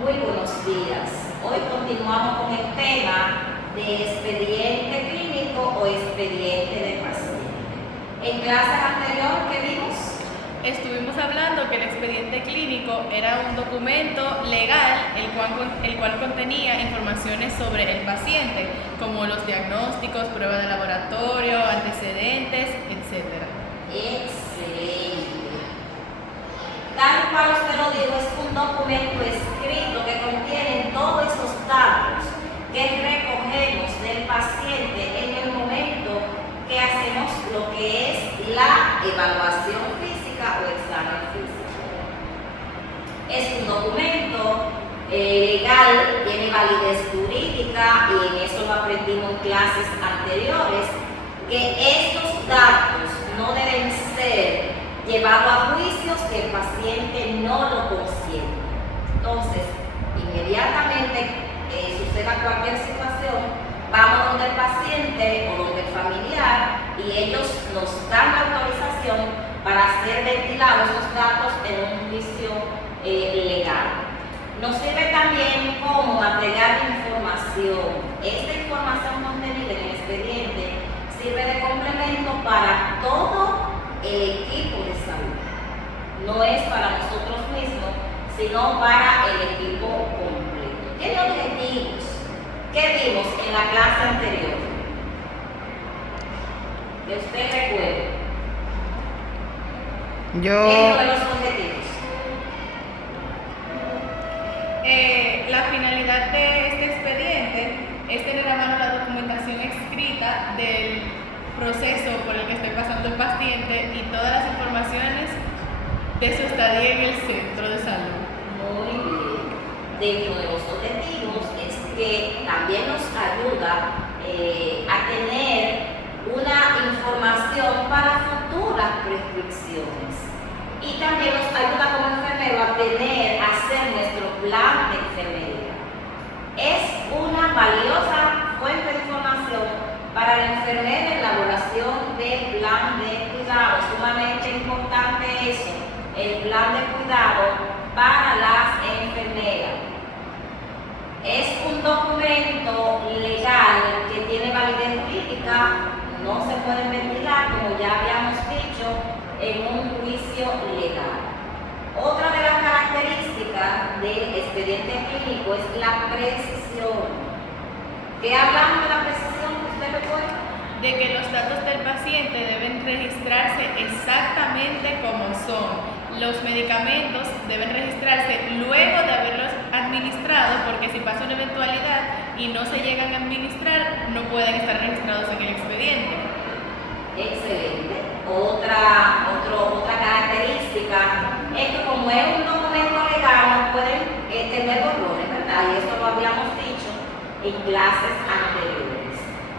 Muy buenos días. Hoy continuamos con el tema de expediente clínico o expediente de paciente. En clases anteriores, ¿qué vimos? Estuvimos hablando que el expediente clínico era un documento legal el cual contenía informaciones sobre el paciente, como los diagnósticos, pruebas de laboratorio, antecedentes, etc. Excelente. Tal cual usted lo dijo, es un documento escrito que contiene todos esos datos que recogemos del paciente en el momento que hacemos lo que es la evaluación física o examen físico. Es un documento legal, tiene validez jurídica y en eso lo aprendimos en clases anteriores, que estos datos no deben ser llevados a juicios que el paciente no lo consiente. Entonces, inmediatamente suceda cualquier situación, vamos donde el paciente o donde el familiar y ellos nos dan la autorización para ser ventilados esos datos en un juicio legal. Nos sirve también como material de información. Esta información contenida en el expediente sirve de complemento para todo el equipo de salud. No es para nosotros mismos, sino para el equipo completo. Tiene objetivos. ¿Qué vimos en la clase anterior? Que usted recuerde. Dentro de los objetivos. La finalidad de este expediente es tener a mano la documentación escrita del proceso por el que esté pasando el paciente y todas las informaciones de su estadía en el centro de salud. Muy bien. Dentro de los objetivos es que también nos ayuda a tener una información para futuras prescripciones. Y también nos ayuda como enfermero a hacer nuestro plan de enfermería. Es una valiosa fuente de información para el enfermero en la elaboración del plan de cuidado. Sumamente importante eso, el plan de cuidado para las enfermeras. Es un documento legal que tiene validez jurídica, no se puede ventilar, como ya habíamos dicho, en un juicio legal. Otra de las características del expediente clínico es la precisión. ¿Qué hablamos de la precisión que usted recuerda? De que los datos del paciente deben registrarse exactamente como son. Los medicamentos deben registrarse luego de haberlos administrado, porque si pasa una eventualidad y no se llegan a administrar, no pueden estar registrados en el expediente. Excelente. Otra característica es que como es un documento legal, no pueden tener borrones, ¿verdad? Y eso lo habíamos dicho en clases anteriores.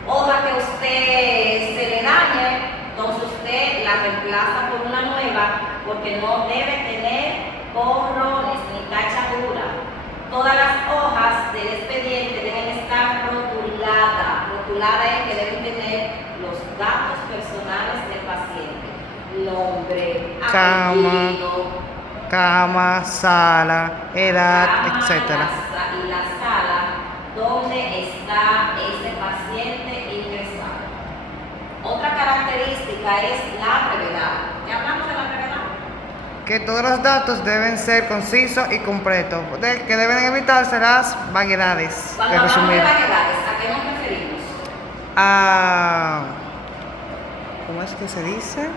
Hoja que usted se le dañe, entonces usted la reemplaza por una nueva, porque no debe tener borrones ni tachadura. Todas las hojas del expediente deben estar rotuladas. Rotulada es que deben tener los datos personales del paciente. Nombre, apellido, cama, sala, edad, etc. Y la sala donde está ese paciente ingresado. Otra característica es la brevedad. ¿Ya hablamos de la brevedad? Que todos los datos deben ser concisos y completos, que deben evitarse las vaguedades. Cuando hablamos de vaguedades, ¿a qué nos referimos? ¿Cómo es que se dice?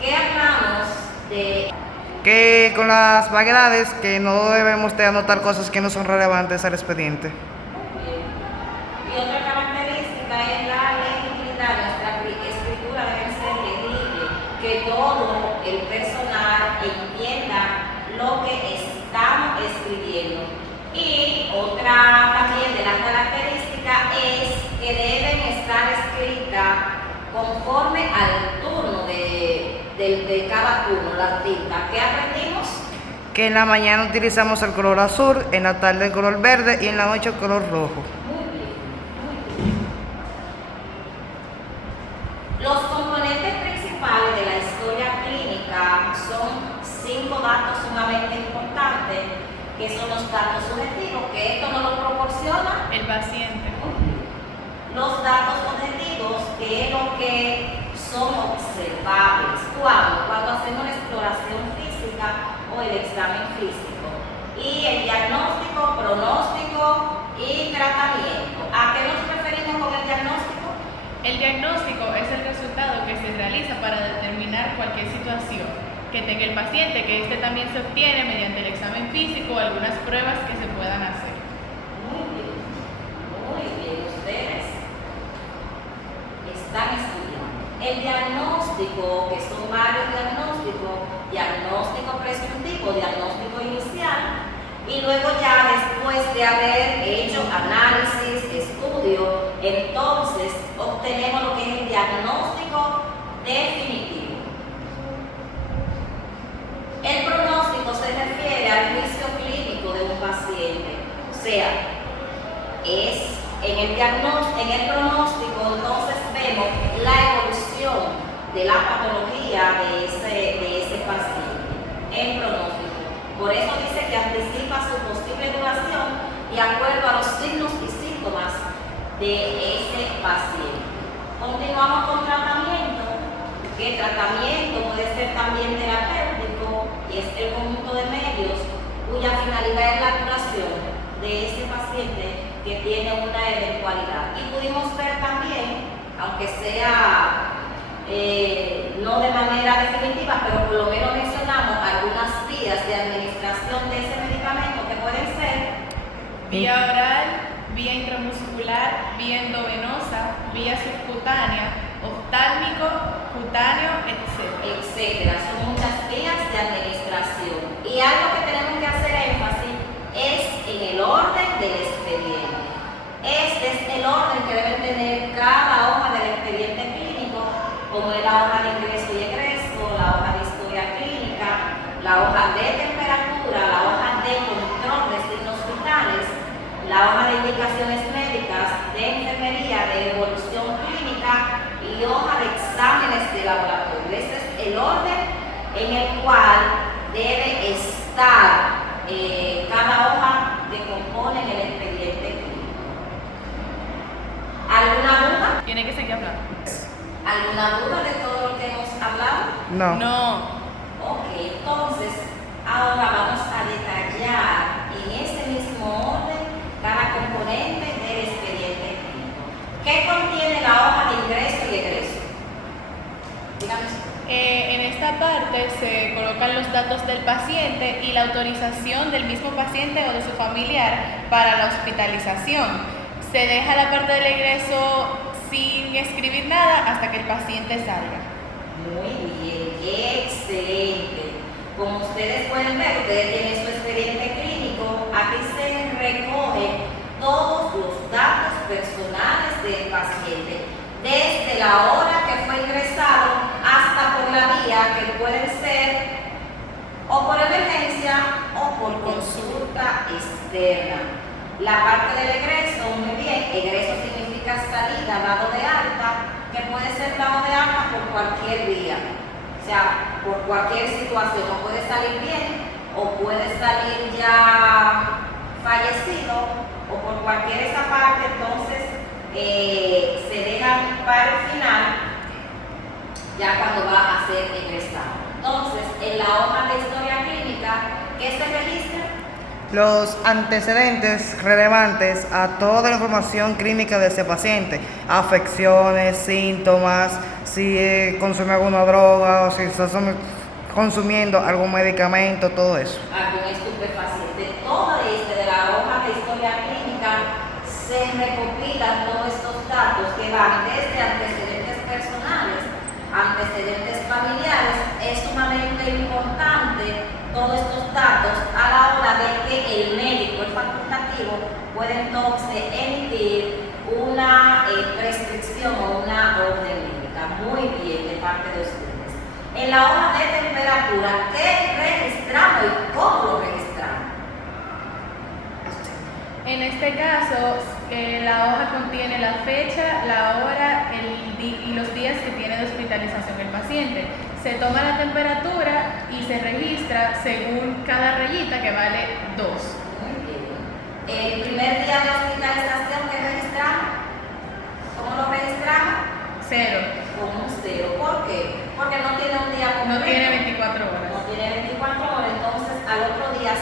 ¿Qué hablamos de? Que con las vaguedades que no debemos de anotar cosas que no son relevantes al expediente. Y otra característica es la legibilidad. Nuestra escritura debe ser legible, que todo el personal entienda lo que estamos escribiendo. Y otra también de las características es que deben estar escritas conforme al turno de cada turno, las tintas. ¿Qué aprendimos? Que en la mañana utilizamos el color azul, en la tarde el color verde y en la noche el color rojo. Muy bien, muy bien. Los componentes principales de la historia clínica son 5 datos sumamente importantes que son los datos subjetivos, que esto no lo proporciona El paciente. los datos objetivos, que es lo que son observables. Cuando hacemos la exploración física o el examen físico. Y el diagnóstico, pronóstico y tratamiento. ¿A qué nos referimos con el diagnóstico? El diagnóstico es el resultado que se realiza para determinar cualquier situación que tenga el paciente, que este también se obtiene mediante el examen físico o algunas pruebas que se puedan hacer. Muy bien, ustedes están estudiando. El diagnóstico, que son varios diagnósticos, diagnóstico presuntivo, diagnóstico inicial, y luego ya después de haber hecho análisis, estudio, entonces obtenemos lo que es el diagnóstico definitivo. El pronóstico se refiere al juicio clínico de un paciente, o sea, es en el pronóstico entonces vemos la evolución de la patología de ese paciente en pronóstico. Por eso dice que anticipa su posible duración de acuerdo a los signos y síntomas de ese paciente. Continuamos con tratamiento, que tratamiento puede ser también terapéutico y es el conjunto de medios cuya finalidad es la curación de ese paciente que tiene una eventualidad. Y pudimos ver también, aunque sea no de manera definitiva, pero por lo menos mencionamos algunas vías de administración de ese medicamento que pueden ser Vía oral, vía intramuscular, vía endovenosa, vía subcutánea, oftálmico, cutáneo, etc. etcétera. Son muchas vías de administración. Y algo que tenemos que hacer énfasis es en el orden del expediente. Este es el orden que deben tener cada hoja del expediente clínico, como es la hoja de ingreso y egreso, la hoja de historia clínica, la hoja de temperatura, la hoja de control de signos vitales, la hoja de indicaciones médicas, de enfermería, de evolución clínica y hoja de exámenes de laboratorio. Ese es el orden en el cual debe estar cada hoja que compone el expediente clínico. ¿Alguna duda? Tiene que seguir hablando. ¿Alguna duda de todo lo que hemos hablado? No. No. Ok, entonces ahora vamos a detallar en ese mismo orden cada componente del expediente clínico. ¿Qué contiene la hoja de ingreso y egreso? Dígame usted. En esta parte se colocan los datos del paciente y la autorización del mismo paciente o de su familiar para la hospitalización. Se deja la parte del egreso sin escribir nada hasta que el paciente salga. Muy bien, excelente. Como ustedes pueden ver, ustedes tienen su expediente clínico. Aquí se recogen todos los datos personales del paciente, desde la hora que fue ingresado hasta por la vía que pueden ser o por emergencia o por consulta externa. La parte del egreso, muy bien, egreso significa salida, dado de alta, que puede ser dado de alta por cualquier vía, o sea, por cualquier situación, o puede salir bien o puede salir ya fallecido o por cualquier esa parte, entonces se dejan para el final ya cuando va a ser egresado. Entonces, en la hoja de historia clínica, ¿qué se registra? Los antecedentes relevantes a toda la información clínica de ese paciente, afecciones, síntomas, si consume alguna droga o si está consumiendo algún medicamento, todo eso. Algún estupefaciente. Todo esto de la hoja de historia clínica se recopilan todos estos datos que van desde antecedentes personales, antecedentes familiares. Es sumamente importante todos estos datos a la hora de que el médico, el facultativo, puede entonces emitir una prescripción o una orden médica. Muy bien, de parte de ustedes. En la hoja de temperatura, ¿qué registramos y cómo lo registramos? En este caso, la hoja contiene la fecha, la hora y los días que tiene de hospitalización el paciente. Se toma la temperatura y se registra según cada rayita, que vale 2.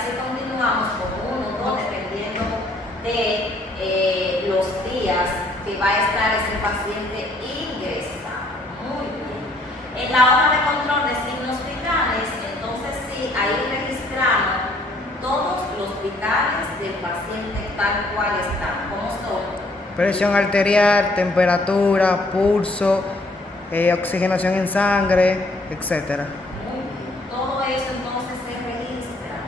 así continuamos con 1, 2, dependiendo de los días que va a estar ese paciente ingresado. Muy bien. En la hoja de control de signos vitales, entonces sí, ahí registramos todos los vitales del paciente tal cual están, como son Presión arterial, temperatura, pulso, oxigenación en sangre, etc. muy bien. Todo eso entonces se registra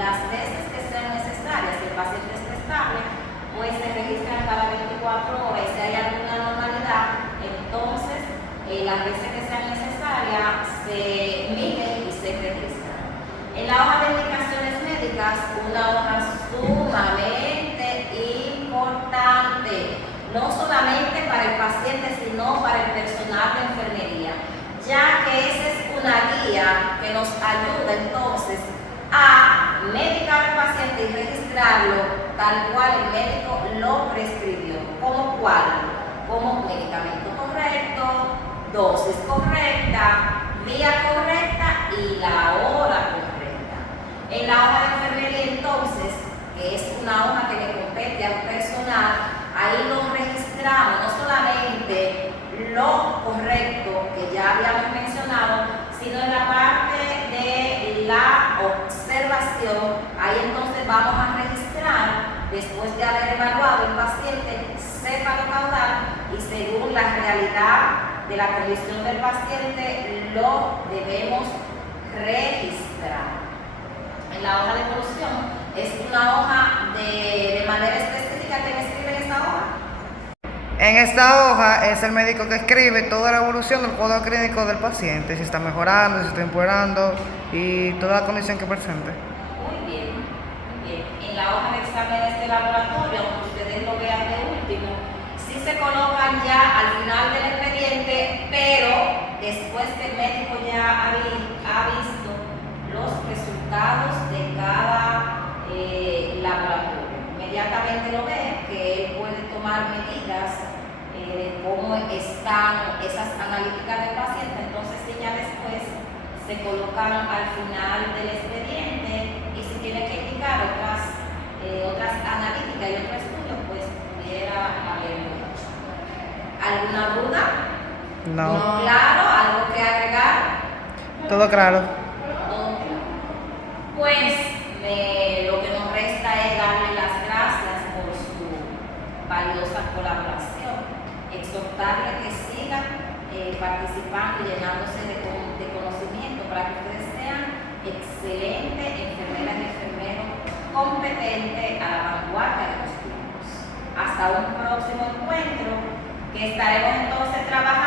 las veces que sean necesarias. Si el paciente está estable, pues se registra cada 24 horas y si hay alguna normalidad, entonces las veces que sean necesarias se miden y se registran. En la hoja de indicaciones médicas, una hoja sumamente importante, no solamente para el paciente, sino para el personal de enfermería, ya que esa es una guía que nos ayuda entonces a medicar al paciente y registrarlo tal cual el médico lo prescribió. ¿Como cuál? Como medicamento correcto, dosis correcta, vía correcta y la hora correcta. En la hoja de enfermería entonces, que es una hoja que le compete al personal, ahí lo registramos, no solamente lo correcto que ya habíamos mencionado, sino en la parte de la observación. Ahí entonces vamos a registrar, después de haber evaluado el paciente, céfalo caudal, y según la realidad de la condición del paciente lo debemos registrar. En la hoja de evolución es una hoja de manera específica. ¿Quién escribe en esa hoja? En esta hoja es el médico que escribe toda la evolución del cuadro clínico del paciente, si está mejorando, si está empeorando y toda la condición que presente. Muy bien, muy bien. En la hoja de exámenes de laboratorio, aunque ustedes lo vean de último, sí se colocan ya al final del expediente, pero después que el médico ya ha visto los resultados de cada laboratorio. Inmediatamente lo ve, que él puede tomar medidas de cómo están esas analíticas del paciente, entonces sí, ya después se colocan al final del expediente y si tiene que indicar otras analíticas y otros estudios, pues pudiera haberlo hecho. ¿Alguna duda? No. Claro, ¿algo que agregar? Todo claro. Todo claro. Pues lo que nos resta es darle las gracias por su valiosa colaboración, exhortarle que sigan participando y llenándose de conocimiento para que ustedes sean excelentes enfermeras y enfermeros competentes a la vanguardia de los tiempos. Hasta un próximo encuentro, que estaremos entonces trabajando